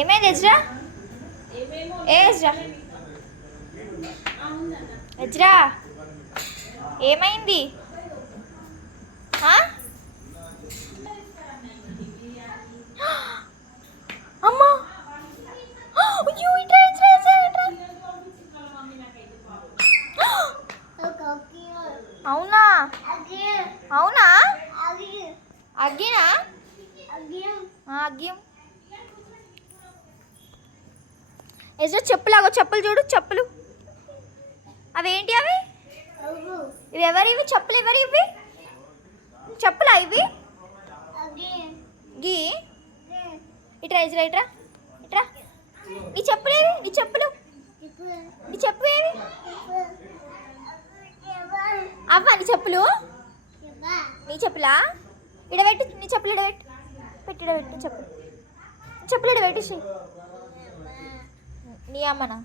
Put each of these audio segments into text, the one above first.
ఏమైంది ఎజ్రా? ఏ Ezra, Ezra ఏమైంది? అమ్మా అయ్యో ఇట్రా ఇట్రా ఇట్రా ఇట్రా. అవునా అవునా అగ్గినా అగ్గిం. ఎజ్రా చెప్పులాగో, చెప్పులు చూడు, చెప్పులు అవేంటి అవి? ఇవి ఎవరి ఇవి చెప్పులు? ఎవరి ఇవి చెప్పులా ఇవి? గీ ఇట్రా ఎజ్రా ఇట్రా ఇట్రా. నీ చెప్పులు ఏవి? నీ చెప్పులు, నీ చెప్పు ఏవి? అవ్వా నీ చెప్పులు? నీ చెప్పులా? ఇడబెట్టి నీ చెప్పులు, ఇడబెట్టి పెట్టి ఇడబెట్టి నీ చెప్పులు, చెప్పులు ఇడబెట్టేసి. నీ అమ్మనా?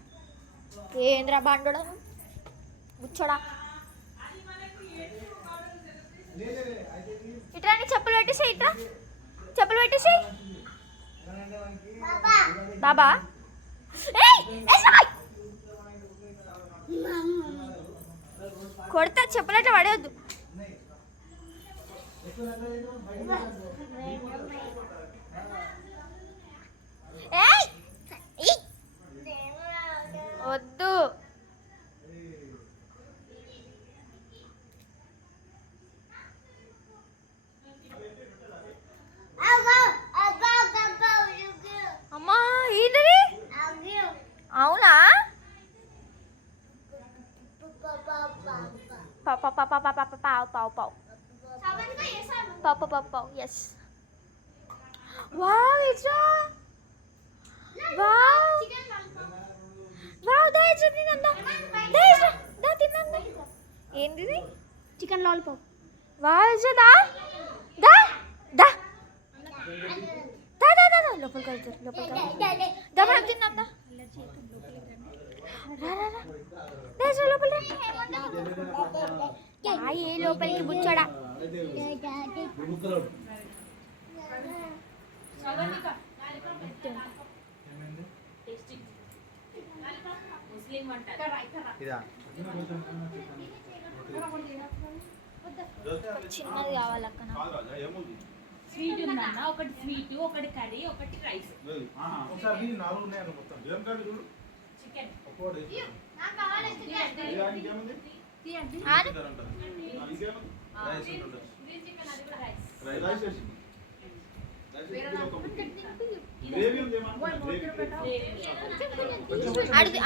ఏంద్రా బండోడా కూర్చోడా. ఇట్రా నీ చెప్పులు పెట్టేసి, ఇట్రా చెప్పులు పెట్టేసి. బాబా కొడతా, చెప్పులట పడేవద్దు. వద్దు. అమ్మా ఏంటది? అవునా? పావు పావు పావు పావు పావు పావు పావు పావు పావు పావు. ఎస్. వావ్ ఇట్రా, వావ్ వావ్. దా ఇట్రా తినందా, దా ఇట్రా దా తినందా. ఏంటిది? Chicken lollipop. వావ్ ఇట్రా దా దా దా దా దా దా దా. లోపలికి వెళ్తారు, లోపలికి దా. మనం తిన్నాం దా. రా రా రా దా ఇట్రా లోపల రా. ఏ లోపలికి బుచ్చోడా. చిన్నది కావాలక్క నాకు. స్వీట్ ఉందన్న, ఒకటి స్వీట్, ఒకటి కర్రీ, ఒకటి రైస్. చికెన్ అడిగి